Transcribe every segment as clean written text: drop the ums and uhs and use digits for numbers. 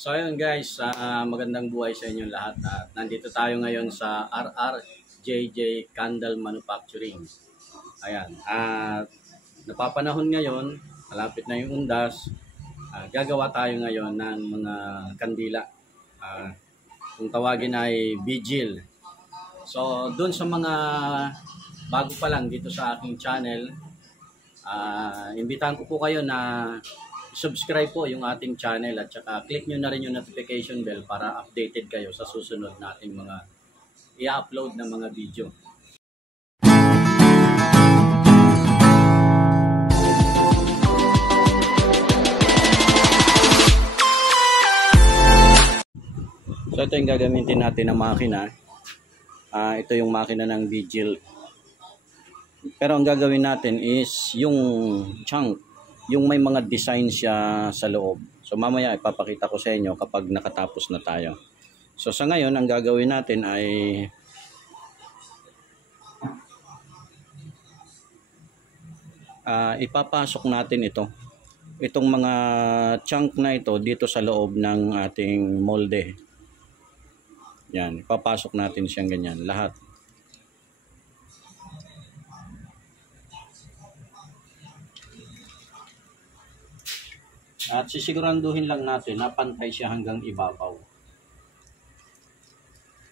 So ayun guys, magandang buhay sa inyong lahat at nandito tayo ngayon sa RRJJ Candle Manufacturing. Ayan, at napapanahon ngayon, malapit na yung undas, gagawa tayo ngayon ng mga kandila. Kung tawagin ay vigil. So dun sa mga bago pa lang dito sa aking channel, imbitahan ko po kayo na subscribe po yung ating channel at saka click nyo na rin yung notification bell para updated kayo sa susunod nating mga i-upload na mga video. So ito yung gagamitin natin na makina. Ito yung makina ng Vigil. Pero ang gagawin natin is yung chunk, yung may mga design siya sa loob. So mamaya ipapakita ko sa inyo kapag nakatapos na tayo. So sa ngayon, ang gagawin natin ay ipapasok natin itong mga chunk na ito dito sa loob ng ating molde. Yan, ipapasok natin siyang ganyan, lahat. At sisiguraduhin lang natin na pantay siya hanggang ibabaw.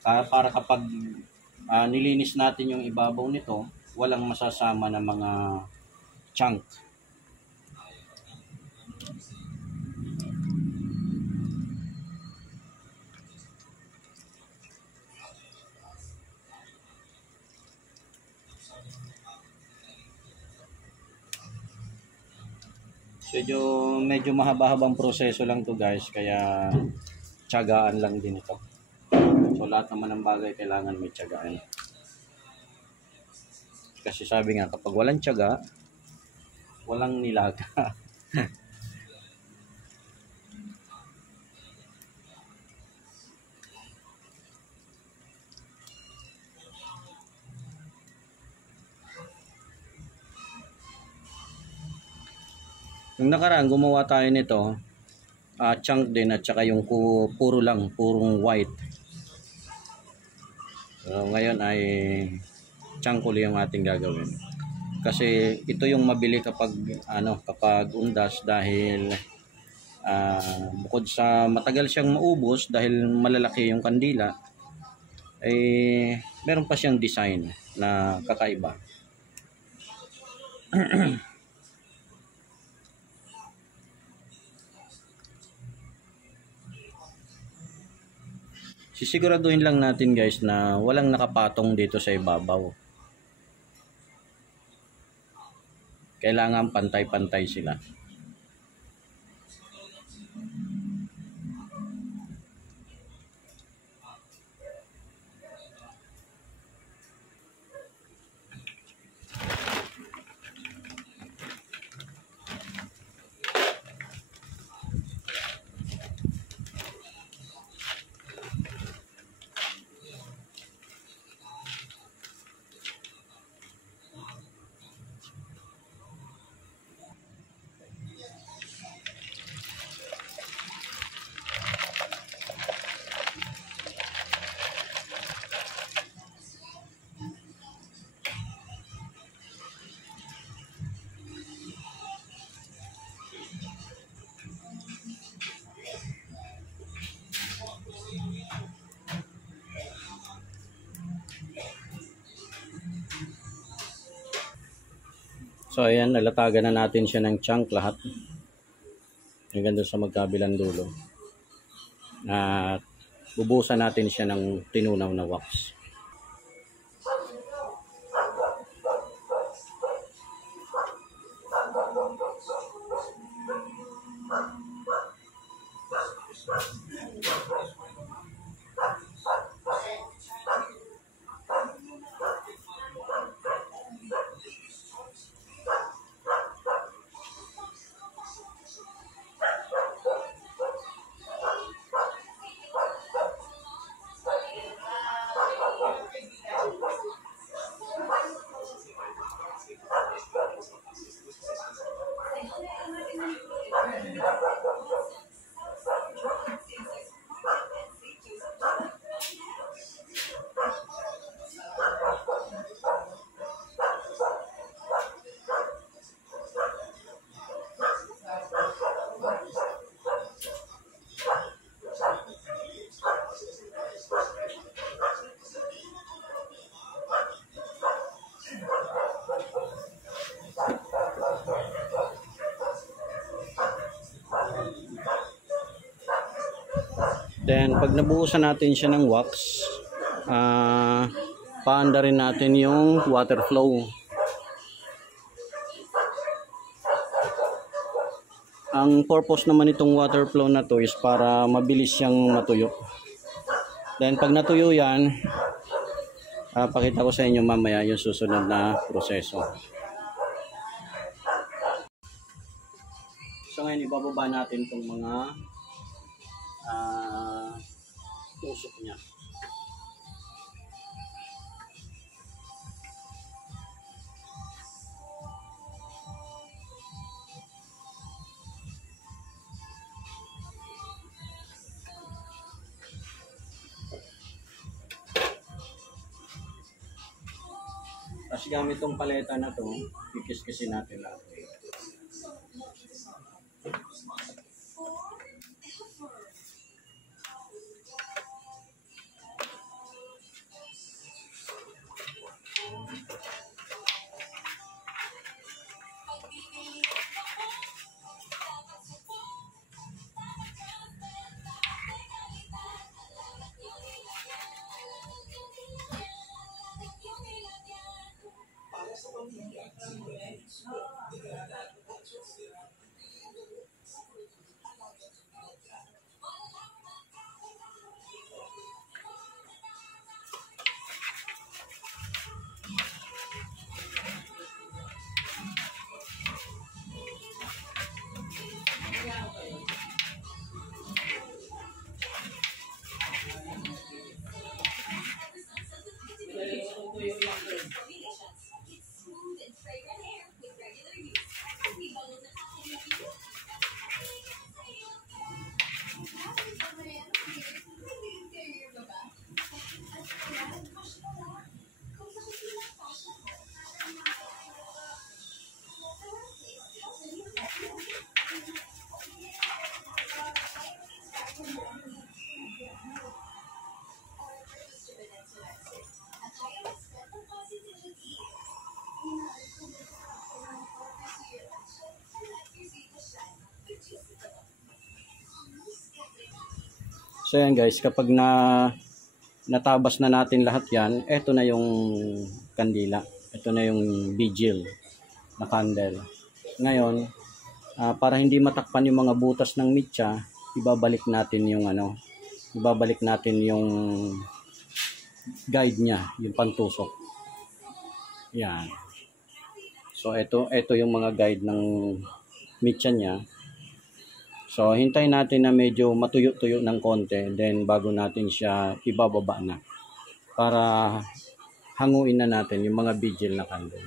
Para kapag nilinis natin yung ibabaw nito, walang masasama na mga chunk. So medyo mahaba-habang proseso lang to guys, kaya tiyagaan lang din ito. So lahat naman ng bagay kailangan may tiyagaan. Kasi sabi nga, kapag walang tiyaga, walang nilaga. Yung nakaraan, gumawa tayo nito, chunk din at saka yung purong white. So ngayon ay chunk ulit yung ating gagawin. Kasi ito yung mabili kapag undas, dahil bukod sa matagal siyang maubos dahil malalaki yung kandila, meron pa siyang design na kakaiba. Sisiguraduhin lang natin guys na walang nakapatong dito sa ibabaw. Kailangan pantay-pantay sila. So ayan, nalatagan na natin siya ng chunk lahat. Hanggang doon sa magkabilang dulo. At bubusan natin siya ng tinunaw na wax. Then pag nabuhusan natin siya ng wax, paanda rin natin yung water flow. Ang purpose naman itong water flow na to is para mabilis siyang matuyo. Then pag natuyo yan, pakita ko sa inyo mamaya yung susunod na proseso. So ngayon ibababa natin itong mga tusok niya. Tapos gamit tong paleta na to, kikis-kisin natin lahat. So yan guys, kapag natabas na natin lahat yan, eto na yung kandila. Ito na yung vigil na candle. Ngayon, para hindi matakpan yung mga butas ng mitya, ibabalik natin yung guide niya, yung pantusok. Yan. So ito yung mga guide ng mitya niya. So, hintayin natin na medyo matuyo-tuyo ng konti, then bago natin siya ibababa na para hanguin na natin yung mga vigil na candle.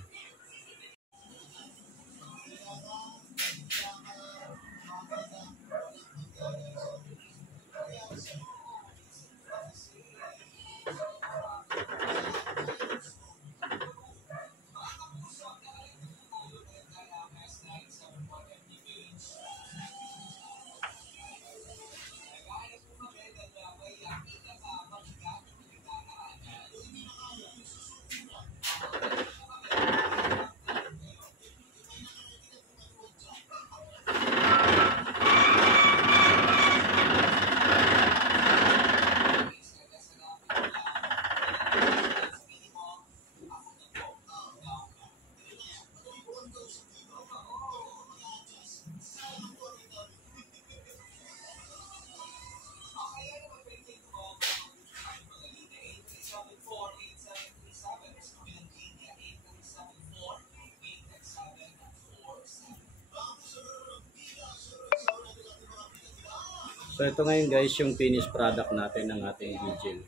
So ito ngayon guys yung finished product natin ng ating vigil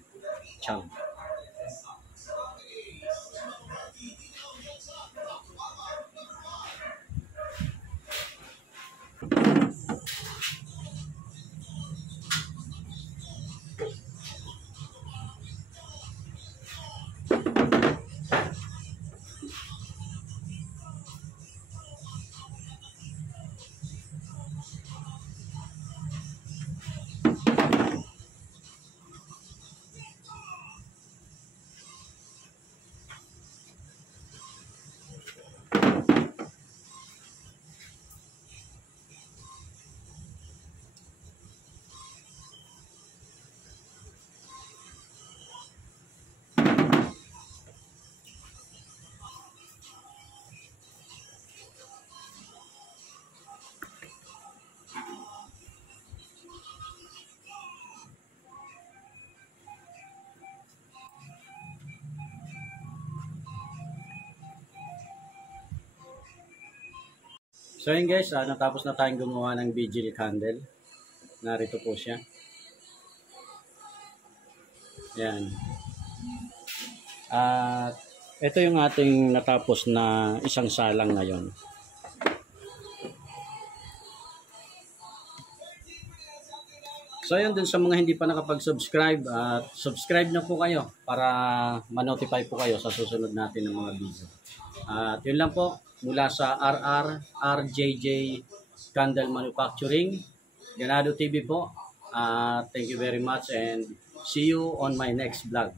chunk. So yun guys, natapos na tayong gumawa ng vigil candle. Narito po siya. Yan. At ito yung ating natapos na isang salang ngayon. So yun, dun sa mga hindi pa nakapag-subscribe, at subscribe na po kayo para ma-notify po kayo sa susunod natin ng mga video. At yun lang po, mula sa RJJ Candle Manufacturing, Ganado TV po. Thank you very much and see you on my next vlog.